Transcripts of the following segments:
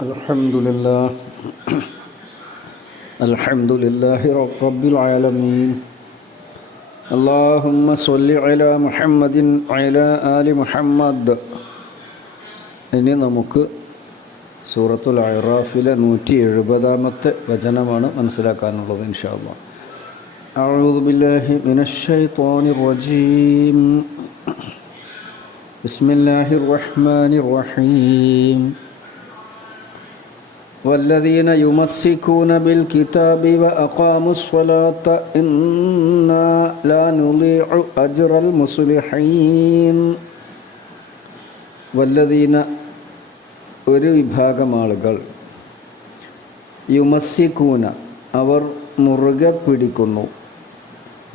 الحمد لله الحمد لله رب العالمين اللهم صل على محمد وعلى آل محمد ഇനി നമുക്ക് സൂറത്തുൽ അറാഫിലെ നൂറ്റി എഴുപതാമത്തെ വചനമാണ് മനസ്സിലാക്കാനുള്ളത് ഇൻഷാല്ല أعوذ بالله من الشيطان الرجيم بسم الله الرحمن الرحيم والذين يمسكون بالكتاب وأقاموا الصلاة إنا لا نضيع أجر المصلحين والذين ഒരു വിഭാഗം ആളുകൾ യുമസ്സിക്കൂന അവർ മുറുകെ പിടിക്കുന്നു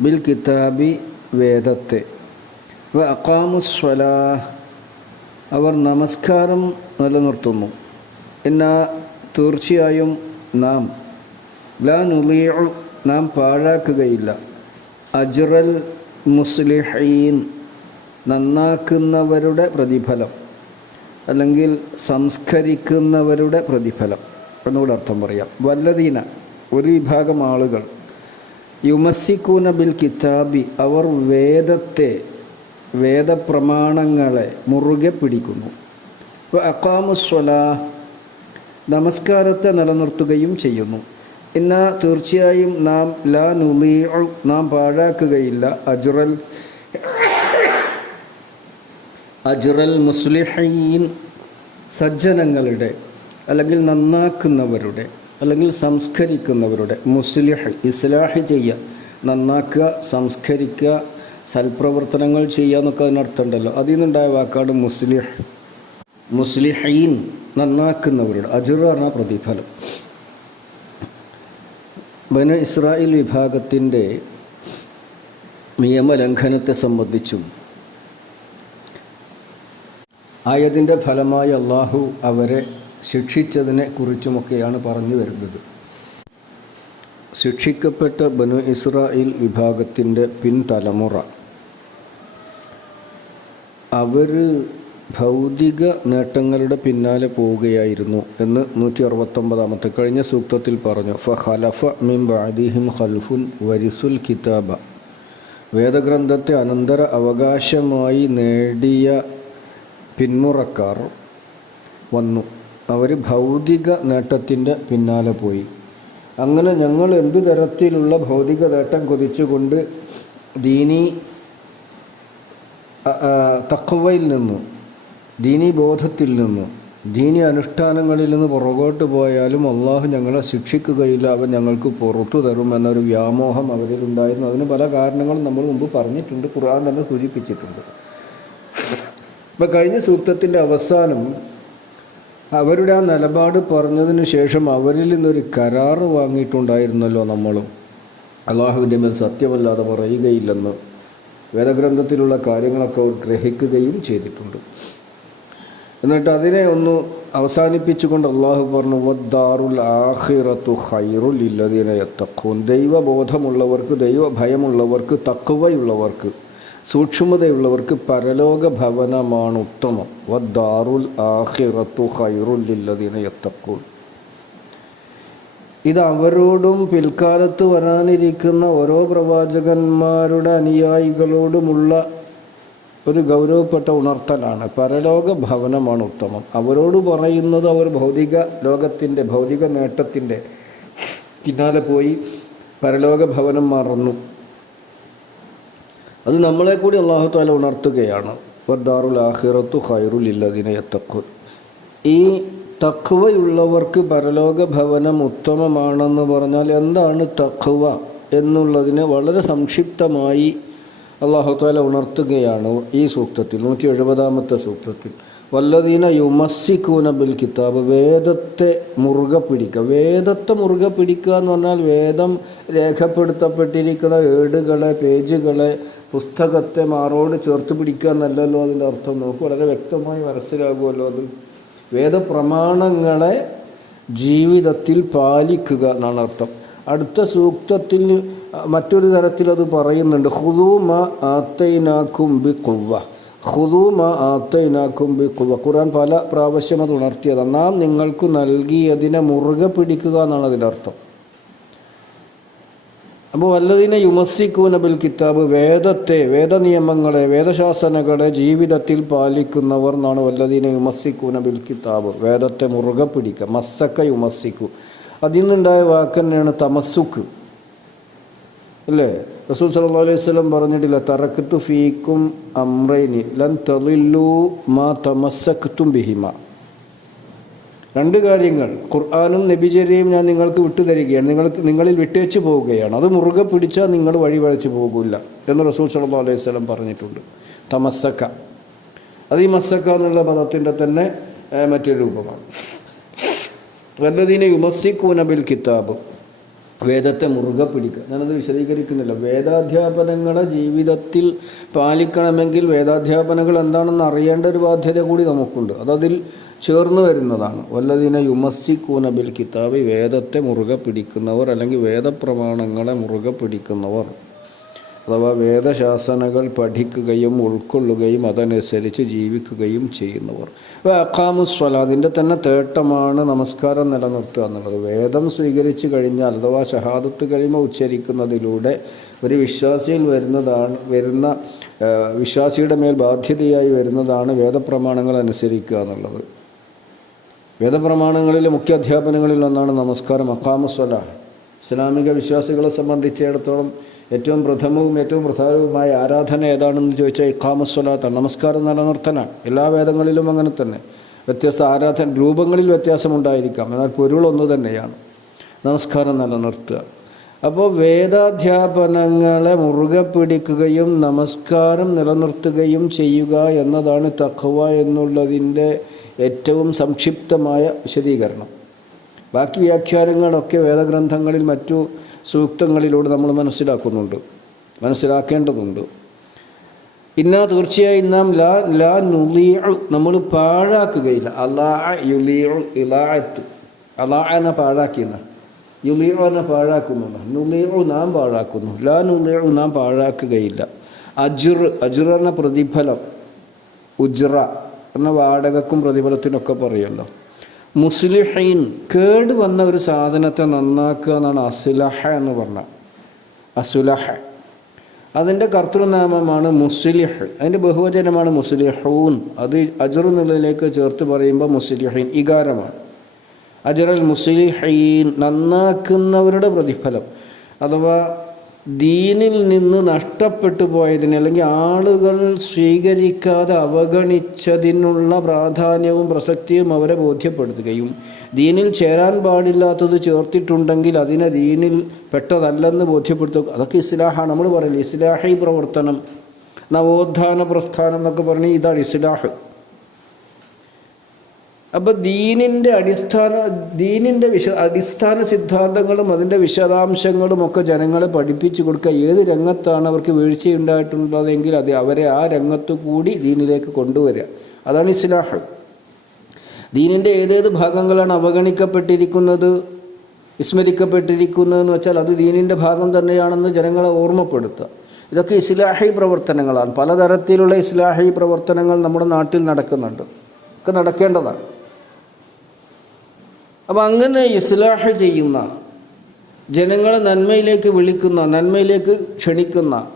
ബിൽ കിതാബി വേദത്തെ വ അക്കാമുസ്വലാ അവർ നമസ്കാരം നിലനിർത്തുന്നു എന്നാ തീർച്ചയായും നാം ലാ നുലിയു നാം പാഴാക്കുകയില്ല. അജ്റൽ മുസ്ലിഹീൻ നന്നാക്കുന്നവരുടെ പ്രതിഫലം അല്ലെങ്കിൽ സംസ്കരിക്കുന്നവരുടെ പ്രതിഫലം എന്നുകൂടെ അർത്ഥം പറയാം. വല്ലതീന ഒരു വിഭാഗം ആളുകൾ യുമസിക്കൂന ബിൽ കിതാബി അവർ വേദത്തെ വേദപ്രമാണങ്ങളെ മുറുകെ പിടിക്കുന്നു. അക്കാമുസ്വലാ നമസ്കാരത്തെ നിലനിർത്തുകയും ചെയ്യുന്നു. എന്നാൽ തീർച്ചയായും നാം ലാ നുലീ നാം പാഴാക്കുകയില്ല. അജ്റൽ അജ്റൽ മുസ്ലിഹീൻ സജ്ജനങ്ങളുടെ അല്ലെങ്കിൽ നന്നാക്കുന്നവരുടെ അല്ലെങ്കിൽ സംസ്കരിക്കുന്നവരുടെ മുസ്ലിഹ് ഇസ്ലാഹ് ചെയ്യുക നന്നാക്കുക സംസ്കരിക്കുക സൽപ്രവർത്തനങ്ങൾ ചെയ്യുക എന്നൊക്കെ അതിനർത്ഥമുണ്ടല്ലോ അതിൽ നിന്നുണ്ടായ വാക്കാണ് മുസ്ലിഹ്. മുസ്ലിഹീൻ. നന്നാക്കുന്നവരുടെ അജുർ എന്ന പ്രതിഫലം. ബന ഇസ്രായേൽ വിഭാഗത്തിന്റെ നിയമലംഘനത്തെ സംബന്ധിച്ചും ആയതിന്റെ ഫലമായി അള്ളാഹു അവരെ ശിക്ഷിച്ചതിനെ കുറിച്ചുമൊക്കെയാണ് പറഞ്ഞു വരുന്നത്. ശിക്ഷിക്കപ്പെട്ട ബനു ഇസ്രായേൽ വിഭാഗത്തിന്റെ പിൻതലമുറ അവർ ഭൗതിക നേട്ടങ്ങളുടെ പിന്നാലെ പോവുകയായിരുന്നു എന്ന് നൂറ്റി അറുപത്തൊമ്പതാമത്തെ കഴിഞ്ഞ സൂക്തത്തിൽ പറഞ്ഞു. ഫ ഹലഫ മിം ബാദിഹിം ഖൽഫുൻ വരിസുൽ കിതാബ. വേദഗ്രന്ഥത്തെ അനന്തര അവകാശമായി നേടിയ പിന്മുറക്കാർ വന്നു. അവർ ഭൗതിക നേട്ടത്തിന്റെ പിന്നാലെ പോയി. അങ്ങനെ ഞങ്ങൾ എന്തു തരത്തിലുള്ള ഭൗതിക നേട്ടം കൊതിച്ചുകൊണ്ട് ദീനി തക്കുവയിൽ നിന്ന് ദീനി ബോധത്തിൽ നിന്ന് ദീനി അനുഷ്ഠാനങ്ങളിൽ നിന്ന് പുറകോട്ട് പോയാലും അള്ളാഹു ഞങ്ങളെ ശിക്ഷിക്കുകയില്ല. അവൻ ഞങ്ങൾക്ക് പുറത്തു തരും എന്നൊരു വ്യാമോഹം അവരിലുണ്ടായിരുന്നു. അതിന് പല കാരണങ്ങളും നമ്മൾ മുമ്പ് പറഞ്ഞിട്ടുണ്ട് ഖുർആൻ തന്നെ സൂചിപ്പിച്ചിട്ടുണ്ട്. ഇപ്പം കഴിഞ്ഞ സൂക്തത്തിന്റെ അവസാനം അവരുടെ ആ നിലപാട് പറഞ്ഞതിന് ശേഷം അവരിൽ നിന്നൊരു കരാറ് വാങ്ങിയിട്ടുണ്ടായിരുന്നല്ലോ നമ്മളും. അള്ളാഹുവിന്റെ മേൽ സത്യമല്ലാതെ പറയുകയില്ലെന്ന് വേദഗ്രന്ഥത്തിലുള്ള കാര്യങ്ങളൊക്കെ ഗ്രഹിക്കുകയും ചെയ്തിട്ടുണ്ട്. എന്നിട്ട് അതിനെ ഒന്ന് അവസാനിപ്പിച്ചുകൊണ്ട് അള്ളാഹു പറഞ്ഞു വദ്ദാറുൽ ആഹിറത്തു ഖൈറുൽ ഇല്ലതിനെ എത്തക്കൂൻ ദൈവബോധമുള്ളവർക്ക് ദൈവഭയമുള്ളവർക്ക് തക്കവയുള്ളവർക്ക് സൂക്ഷ്മതയുള്ളവർക്ക് പരലോക ഭവനമാണ് ഉത്തമം. വദ്ദാറുൽ ആഹിറത്തു ഖൈറുൽ ഇല്ലതിനെ എത്തക്കൂൻ ഇത് അവരോടും പിൽക്കാലത്ത് വരാനിരിക്കുന്ന ഓരോ പ്രവാചകന്മാരുടെ അനുയായികളോടുമുള്ള ഒരു ഗൗരവപ്പെട്ട ഉണർത്തലാണ്. പരലോക ഭവനമാണ് ഉത്തമം. അവരോട് പറയുന്നത് അവർ ഭൗതിക ലോകത്തിന്റെ ഭൗതിക നേട്ടത്തിന്റെ പിന്നാലെ പോയി പരലോക ഭവനം മറന്നു. അത് നമ്മളെ കൂടി അള്ളാഹു താല ഉണർത്തുകയാണ്. വദ്ദാറുൽ ആഹിറത്തു ഈ തഖ്വയുള്ളവർക്ക് പരലോക ഭവനം ഉത്തമമാണെന്ന് പറഞ്ഞാൽ എന്താണ് തഖ്വ എന്നുള്ളതിനെ വളരെ സംക്ഷിപ്തമായി അള്ളാഹുത്താല ഉണർത്തുകയാണ് ഈ സൂക്തത്തിൽ നൂറ്റി എഴുപതാമത്തെ സൂക്തത്തിൽ. വല്ലതീന യുമസ്സിക്കൂന ബിൽ കിതാബ് വേദത്തെ മുറുകെ പിടിക്കുക വേദത്തെ മുറുകെ പിടിക്കുക എന്ന് പറഞ്ഞാൽ വേദം രേഖപ്പെടുത്തപ്പെട്ടിരിക്കുന്ന ഏടുകളെ പേജുകളെ പുസ്തകത്തെ മാറോട് ചേർത്ത് പിടിക്കുക എന്നല്ലല്ലോ അതിന്റെ അർത്ഥം. നോക്കും വളരെ വ്യക്തമായി മനസ്സിലാകുമല്ലോ അത്. വേദപ്രമാണങ്ങളെ ജീവിതത്തിൽ പാലിക്കുക എന്നാണ് അർത്ഥം. അടുത്ത സൂക്തത്തിൽ മറ്റൊരു തരത്തിൽ അത് പറയുന്നുണ്ട്. ഹുദൂമ മ ആത്തൈനാക്കും ബി കുവ്വ ഹുദൂമ ആത്തൈനാക്കും ബി കുവ ഖുർആൻ പല പ്രാവശ്യം അത് ഉണർത്തിയതാണ് നാം നിങ്ങൾക്ക് നൽകിയതിനെ മുറുകെ പിടിക്കുക എന്നാണ് അതിന്റെ അർത്ഥം. അപ്പോൾ വല്ലതിനെ യുമസിക്കൂന കിതാബ് വേദത്തെ വേദനിയമങ്ങളെ വേദശാസനകളെ ജീവിതത്തിൽ പാലിക്കുന്നവർ എന്നാണ് വല്ലതിനെ യുമസിക്കൂന കിതാബ്. വേദത്തെ മുറുകെ പിടിക്കുക. മസ്സക്ക യുമസിക്കു അതിൽ നിന്നുണ്ടായ വാക്ക് തന്നെയാണ് തമസുക്ക് അല്ലേ? റസൂൽ സല്ലല്ലാഹു അലൈഹി വസല്ലം പറഞ്ഞിട്ടില്ല തറക്കത്തു ഫീക്കും അമ്രൈനി ലൻ തളില്ലു മാ തമസ്സക്തും ബിഹിമ. രണ്ട് കാര്യങ്ങൾ. ഖുർആാനും നബിചര്യയും ഞാൻ നിങ്ങൾക്ക് വിട്ടു തരികയാണ്. നിങ്ങൾക്ക് നിങ്ങളിൽ വിട്ടേച്ചു പോവുകയാണ്. അത് മുറുകെ പിടിച്ചാൽ നിങ്ങൾ വഴി വഴച്ചു പോകില്ല എന്ന് റസൂൽ സല്ലല്ലാഹു അലൈഹി സ്വലം പറഞ്ഞിട്ടുണ്ട്. തമസക്ക അത് ഈ മസക്ക എന്നുള്ള പദത്തിന്റെ തന്നെ മറ്റൊരു രൂപമാണ്. വല്ലതീനെ യുമസിക്കൂനബിൽ കിതാബ്. വേദത്തെ മുറുകെ പിടിക്കുക. ഞാനത് വിശദീകരിക്കുന്നില്ല. വേദാധ്യാപനങ്ങളെ ജീവിതത്തിൽ പാലിക്കണമെങ്കിൽ വേദാധ്യാപനങ്ങൾ എന്താണെന്ന് അറിയേണ്ട ഒരു ബാധ്യത കൂടി നമുക്കുണ്ട്. അതതിൽ ചേർന്ന് വരുന്നതാണ്. വല്ലതിനെ യുമസി ബിൽ കിതാബ് വേദത്തെ മുറുകെ പിടിക്കുന്നവർ അല്ലെങ്കിൽ വേദപ്രമാണങ്ങളെ മുറുകെ പിടിക്കുന്നവർ. അഥവാ വേദശാസനകൾ പഠിക്കുകയും ഉൾക്കൊള്ളുകയും അതനുസരിച്ച് ജീവിക്കുകയും ചെയ്യുന്നവർ. അപ്പോൾ അക്കാമുസ്വല അതിന്റെ തന്നെ തേട്ടമാണ് നമസ്കാരം നിലനിർത്തുക എന്നുള്ളത്. വേദം സ്വീകരിച്ചു കഴിഞ്ഞാൽ അഥവാ ഷഹാദത്ത് കഴിമ ഉച്ചരിക്കുന്നതിലൂടെ ഒരു വിശ്വാസിയിൽ വരുന്നതാണ് വരുന്ന വിശ്വാസിയുടെ മേൽ ബാധ്യതയായി വരുന്നതാണ് വേദപ്രമാണങ്ങൾ അനുസരിക്കുക എന്നുള്ളത്. വേദപ്രമാണങ്ങളിലെ മുഖ്യ അധ്യാപനങ്ങളിൽ ഒന്നാണ് നമസ്കാരം അക്കാമുസ്വല ഇസ്ലാമിക വിശ്വാസികളെ സംബന്ധിച്ചിടത്തോളം ഏറ്റവും പ്രഥമവും ഏറ്റവും പ്രധാനവുമായ ആരാധന ഏതാണെന്ന് ചോദിച്ചാൽ ഇഖാമസ്വലാത്താണ് നമസ്കാരം നിലനിർത്തലാണ്. എല്ലാ വേദങ്ങളിലും അങ്ങനെ തന്നെ. വ്യത്യസ്ത ആരാധന രൂപങ്ങളിൽ വ്യത്യാസമുണ്ടായിരിക്കാം. എന്നാൽ പൊരുളൊന്നു തന്നെയാണ്. നമസ്കാരം നിലനിർത്തുക. അപ്പോൾ വേദാധ്യാപനങ്ങളെ മുറുകെ പിടിക്കുകയും നമസ്കാരം നിലനിർത്തുകയും ചെയ്യുക എന്നതാണ് തഖവ എന്നുള്ളതിന്റെ ഏറ്റവും സംക്ഷിപ്തമായ വിശദീകരണം. ബാക്കി വ്യാഖ്യാനങ്ങളൊക്കെ വേദഗ്രന്ഥങ്ങളിൽ മറ്റു സൂക്തങ്ങളിലൂടെ നമ്മൾ മനസ്സിലാക്കുന്നുണ്ട്. മനസ്സിലാക്കേണ്ടതുണ്ട്. ഇന്ന തീർച്ചയായും നാം ലാ ലാ നുലിയ നമ്മൾ പാഴാക്കുകയില്ല. അലാ യുലിയു ഇലാത്തു അലാ എന്ന പാഴാക്കിയെന്ന. യുലിയു എന്ന പാഴാക്കുന്നു നുലിയു നാം പാഴാക്കുന്നു. ലാ നുലിയു നാം പാഴാക്കുകയില്ല. അജുർ അജുർ എന്ന പ്രതിഫലം ഉജ്റ എന്ന വാടകക്കും പ്രതിഫലത്തിനൊക്കെ പറയുമല്ലോ മുസ്ലിഹീൻ കേട് വന്ന ഒരു സാധനത്തെ നന്നാക്കുക എന്നാണ് അസുലഹ എന്ന് പറഞ്ഞ. അസുലഹ. അതിന്റെ കർത്തൃനാമമാണ് മുസ്ലിഹ്. അതിന്റെ ബഹുവചനമാണ് മുസ്ലിഹൂൻ. അത് അജർ ചേർത്ത് പറയുമ്പോൾ മുസ്ലിഹീൻ ഇകാരമാണ്. അജറൽ മുസ്ലിഹീൻ നന്നാക്കുന്നവരുടെ പ്രതിഫലം. അഥവാ ദീനിൽ നിന്ന് നഷ്ടപ്പെട്ടു പോയതിന് അല്ലെങ്കിൽ ആളുകൾ സ്വീകരിക്കാതെ അവഗണിച്ചതിനുള്ള പ്രാധാന്യവും പ്രസക്തിയും അവരെ ബോധ്യപ്പെടുത്തുകയും ദീനിൽ ചേരാൻ പാടില്ലാത്തത് ചേർത്തിട്ടുണ്ടെങ്കിൽ അതിനെ ദീനിൽ പെട്ടതല്ലെന്ന് ബോധ്യപ്പെടുത്തുക. അതൊക്കെ ഇസ്ലാഹാണ്. നമ്മൾ പറയില്ല ഇസ്ലാഹി പ്രവർത്തനം നവോത്ഥാന പ്രസ്ഥാനം എന്നൊക്കെ പറഞ്ഞ് ഇതാണ് ഇസ്ലാഹ്. അപ്പം ദീനിന്റെ അടിസ്ഥാന ദീനിന്റെ വിശ അടിസ്ഥാന സിദ്ധാന്തങ്ങളും അതിന്റെ വിശദാംശങ്ങളും ഒക്കെ ജനങ്ങളെ പഠിപ്പിച്ചു കൊടുക്കുക. ഏത് രംഗത്താണ് അവർക്ക് വീഴ്ചയുണ്ടായിട്ടുള്ളതെങ്കിൽ അത് അവരെ ആ രംഗത്തു കൂടി ദീനിലേക്ക് കൊണ്ടുവരിക. അതാണ് ഇസ്ലാഹ്. ദീനിന്റെ ഏതേത് ഭാഗങ്ങളാണ് അവഗണിക്കപ്പെട്ടിരിക്കുന്നത് വിസ്മരിക്കപ്പെട്ടിരിക്കുന്നതെന്ന് വെച്ചാൽ അത് ദീനിന്റെ ഭാഗം തന്നെയാണെന്ന് ജനങ്ങളെ ഓർമ്മപ്പെടുത്തുക. ഇതൊക്കെ ഇസ്ലാഹി പ്രവർത്തനങ്ങളാണ്. പലതരത്തിലുള്ള ഇസ്ലാഹി പ്രവർത്തനങ്ങൾ നമ്മുടെ നാട്ടിൽ നടക്കുന്നുണ്ട്. ഒക്കെ നടക്കേണ്ടതാണ്. അപ്പം അങ്ങനെ ഇസ്ലാഹ് ചെയ്യുന്ന ജനങ്ങളെ നന്മയിലേക്ക് വിളിക്കുന്ന നന്മയിലേക്ക് ക്ഷണിക്കുന്ന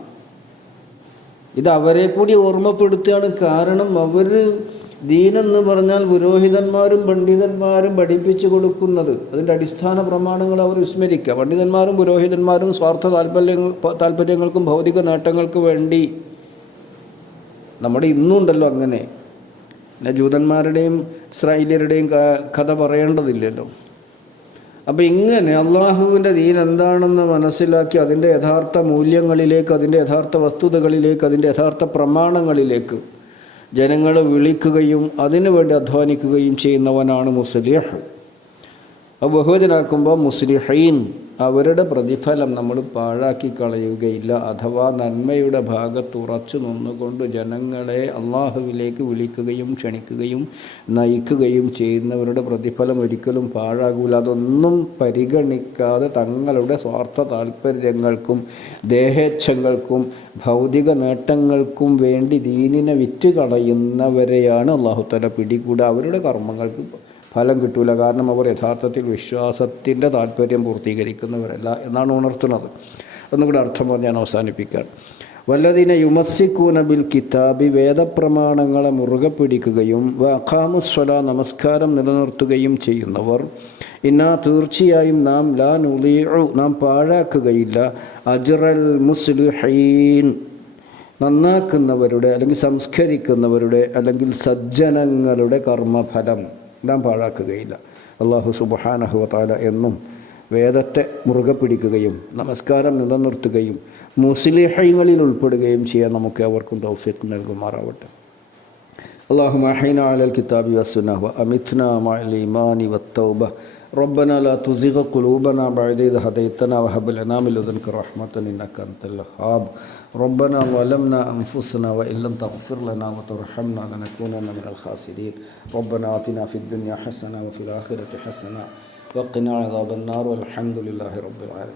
ഇത് അവരെ കൂടി ഓർമ്മപ്പെടുത്തുകയാണ് കാരണം അവർ ദീനെന്ന് പറഞ്ഞാൽ പുരോഹിതന്മാരും പണ്ഡിതന്മാരും പഠിപ്പിച്ചു കൊടുക്കുന്നത്. അതിന്റെ അടിസ്ഥാന പ്രമാണങ്ങൾ അവർ വിസ്മരിക്കുക. പണ്ഡിതന്മാരും പുരോഹിതന്മാരും സ്വാർത്ഥ താല്പര്യങ്ങൾ താല്പര്യങ്ങൾക്കും ഭൗതിക നേട്ടങ്ങൾക്കും വേണ്ടി. നമ്മുടെ ഇന്നുണ്ടല്ലോ അങ്ങനെ. പിന്നെ ജൂതന്മാരുടെയും ഇസ്രായേലിയരുടെയും കഥ പറയേണ്ടതില്ലല്ലോ. അപ്പോൾ ഇങ്ങനെ അള്ളാഹുവിന്റെ ദീൻ എന്താണെന്ന് മനസ്സിലാക്കി അതിന്റെ യഥാർത്ഥ മൂല്യങ്ങളിലേക്ക് അതിന്റെ യഥാർത്ഥ വസ്തുതകളിലേക്ക് അതിന്റെ യഥാർത്ഥ പ്രമാണങ്ങളിലേക്ക് ജനങ്ങളെ വിളിക്കുകയും അതിനു വേണ്ടി അധ്വാനിക്കുകയും ചെയ്യുന്നവനാണ് മുസ്ലിഹ്. ബഹുവചനാക്കുമ്പോൾ മുസ്ലിഹീൻ അവരുടെ പ്രതിഫലം നമ്മൾ പാഴാക്കി കളയുകയില്ല. അഥവാ നന്മയുടെ ഭാഗത്ത് ഉറച്ചു നിന്നുകൊണ്ട് ജനങ്ങളെ അള്ളാഹുവിലേക്ക് വിളിക്കുകയും ക്ഷണിക്കുകയും നയിക്കുകയും ചെയ്യുന്നവരുടെ പ്രതിഫലം ഒരിക്കലും പാഴാകൂല. അതൊന്നും പരിഗണിക്കാതെ തങ്ങളുടെ സ്വാർത്ഥ താല്പര്യങ്ങൾക്കും ദേഹേച്ഛങ്ങൾക്കും ഭൗതിക നേട്ടങ്ങൾക്കും വേണ്ടി ദീനിനെ വിറ്റ് കളയുന്നവരെയാണ് അള്ളാഹുത്തല പിടികൂടുക. അവരുടെ കർമ്മങ്ങൾക്ക് ഫലം കിട്ടൂല. കാരണം അവർ യഥാർത്ഥത്തിൽ വിശ്വാസത്തിന്റെ താല്പര്യം പൂർത്തീകരിക്കുന്നവരല്ല എന്നാണ് ഉണർത്തുന്നത്. ഒന്നുകൂടെ അർത്ഥം പറഞ്ഞ് ഞാൻ അവസാനിപ്പിക്കുകയാണ് വല്ലതിനെ യുമസിക്കൂന ബിൽ കിതാബി വേദപ്രമാണങ്ങളെ മുറുകെ പിടിക്കുകയും വഖാമുസ്വല നമസ്കാരം നിലനിർത്തുകയും ചെയ്യുന്നവർ ഇന്നാ തീർച്ചയായും നാം ലാ നുലീഉ നാം പാഴാക്കുകയില്ല. അജ്റൽ മുസ്ലിഹീൻ നന്നാക്കുന്നവരുടെ അല്ലെങ്കിൽ സംസ്കരിക്കുന്നവരുടെ അല്ലെങ്കിൽ സജ്ജനങ്ങളുടെ കർമ്മഫലം. നാം പാഴാക്കുകയില്ല. അള്ളാഹു സുബഹാനഹുവത്താല എന്നും വേദത്തെ മുറുകെ പിടിക്കുകയും നമസ്കാരം നിലനിർത്തുകയും മുസ്ലിഹൈങ്ങളിൽ ഉൾപ്പെടുകയും ചെയ്യാൻ നമുക്ക് അവർക്കും തൗഫീഖ് നൽകുമാറാവട്ടെ. അള്ളാഹു മഹൈന അലൽ കിതാബി വസുന അമിത്ന അലി ഇമാനി വത്തൗബ ربنا لا تزغ قلوبنا بعد إذ هديتنا وهب لنا من لدنك رحمة إنك أنت الوهاب. ربنا ظلمنا أنفسنا وإن لم تغفر لنا وترحمنا لنكونن من الخاسرين. ربنا آتنا في الدنيا حسنة وفي الآخرة حسنة. وقنا عذاب النار والحمد لله رب العالمين.